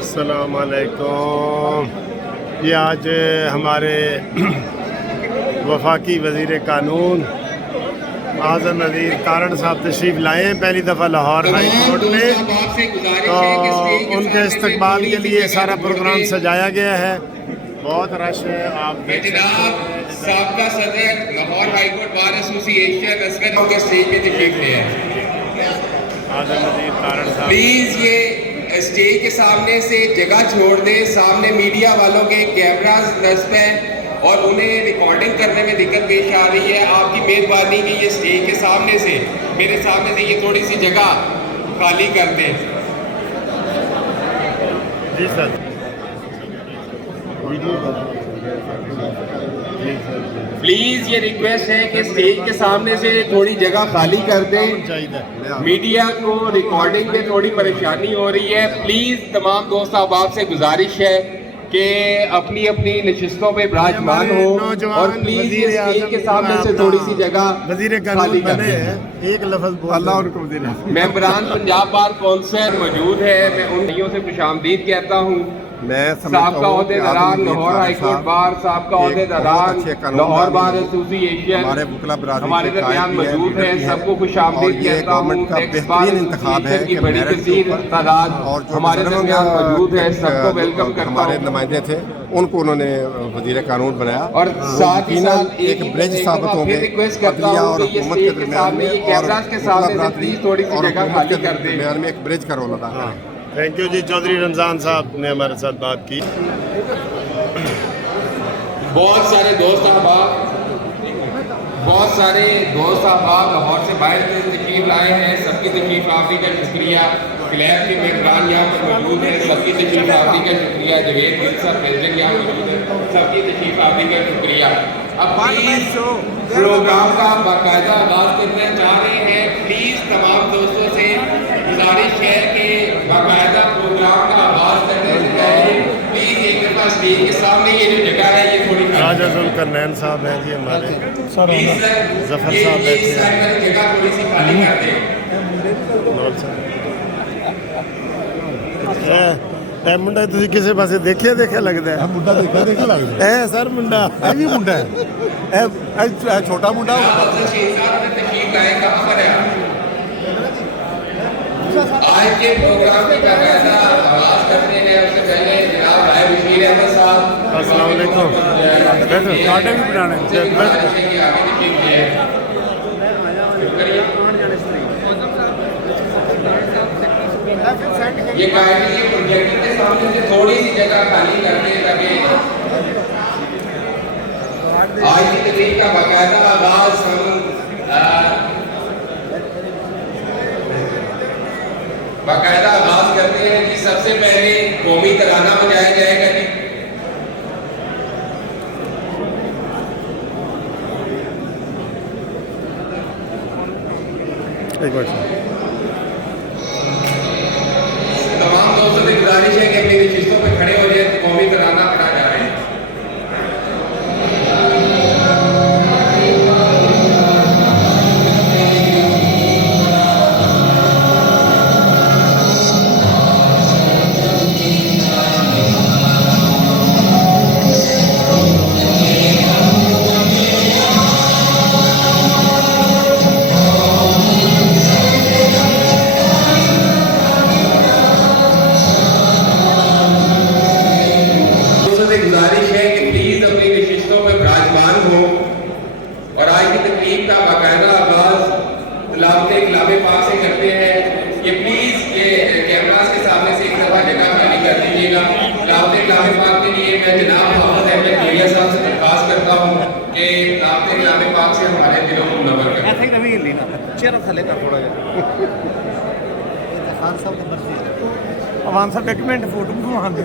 अस्सलाम वालेकुम। ये आज हमारे वफाकी वज़ीर कानून आज़म नज़ीर तारण साहब तशरीफ़ लाए हैं पहली दफ़ा लाहौर हाई कोर्ट में, तो उनके इस्तकबाल के लिए सारा प्रोग्राम सजाया गया है। बहुत रश है। आप साबका सदर Lahore high court bar association Asghar के स्टेज पे तशरीफ ले हैं। आज़म नज़ीर तारण साहब प्लीज ये स्टेज के सामने से जगह छोड़ दें। सामने मीडिया वालों के कैमरास नस्ब हैं और उन्हें रिकॉर्डिंग करने में दिक्कत पेश आ रही है। आपकी मेहरबानी की ये स्टेज के सामने से, मेरे सामने से ये थोड़ी सी जगह खाली कर दें। जी सर। प्लीज ये रिक्वेस्ट है कि स्टेज के सामने से थोड़ी जगह खाली कर दें। मीडिया को रिकॉर्डिंग में थोड़ी परेशानी हो रही है। प्लीज तमाम दोस्त अहबाब से गुजारिश है कि अपनी अपनी नशिस्तों पे विराजमान हो और प्लीज ये स्टेज के सामने से थोड़ी सी जगह खाली कर दें। एक लफ्ज़ अल्लाह उनको वज़ीर मेंबरान पंजाब बार कौंसिल मौजूद है, मैं उन भाइयों से खुशामदीद कहता हूँ। साबका ओहदेदारान लाहौर हाई कोर्ट बार, साबका ओहदेदारान लाहौर बार एसोसिएशन हमारे दरमियान मौजूद है। सबको खुशामदीद कहता हूँ। नेक्स्ट बार एसोसिएशन की बड़ी कसीर तादाद हमारे दरमियान मौजूद है। सबको वेलकम करता हूँ। हमारे नुमाइंदे थे, उनको उन्होंने वज़ीर कानून बनाया और साथ ही साथ एक ब्रिज साबित होंगे रिक्वेस्ट करता हूँ कि ये स्टेज के सामने, ये कैमरास के सामने से प्लीज थोड़ी सी जगह खाली कर दें। दरमियान में एक ब्रिज का रोल अदा है। थैंक यू जी। चौधरी रमज़ान साहब ने हमारे साथ बात की। बहुत सारे दोस्त अहबाब लाहौर से बाहर से तशरीफ लाए हैं। सबकी तशरीफ आवरी का शुक्रिया। क्लैब के मेहमान यहाँ पर मौजूद है, सबकी तशरीफ आवरी का शुक्रिया। जवेद गिल साहब प्रेसिडेंट यहाँ मौजूद है, सबकी तशरीफ आवरी का शुक्रिया। अब प्लीज प्रोग्राम का बाकायदा आगाज करना चाह रहे हैं। प्लीज तमाम दोस्तों से गुजारिश है कि बाकायदा प्रोग्राम का आगाज करने से पहले प्लीज एक दफा स्टेज के सामने ये जो जगह है ये थोड़ी राजा जुल्करनैन साहब हैं जी हमारे, जफर साहब बैठे हैं, जगह थोड़ी सी खाली कर दें। मुंडा तुसी किसी पासे देखिया लगता है? मुंडा देखा लगता है सर। मुंडा भी मुंडा है, छोटा मुंडा। आज के प्रोग्राम की बाकायदा आगाज करते हैं उससे पहले जनाब भाई बशीर अहमद साहब अस्सलाम वालेकुम। बैठो, कांटे भी बनाने ये गाड़ी के प्रोजेक्टर के सामने से थोड़ी सी जगह खाली करने लगे। आज की तकरीब का बाकायदा आगाज करते हैं कि सबसे पहले कौमी तराना बजाया जाएगा जी। एक बार तमाम दोस्तों से गुजारिश है कि अपनी नशिस्तों पे खड़े हो जाए, कौमी तराना पढ़ा जा रहा है। गुजारिश है कि प्लीज अपनी नशिस्तों पर विराजमान हो और आज की तकलीफ का बाकायदा आगाज गुलाब पाक से करते हैं। ये प्लीज ये कैमरास के सामने से एक दफा जगह खाली कर दीजिएगा। गुलाब पाक के लिए मैं जनाब मोहम्मद अहमद मीडिया साहब से दरख्वास्त करता हूँ कि गुलाब पाक से हमारे दिलों को मुनव्वर करें। अवान साहब एक मिनट फोटो घुमा दो।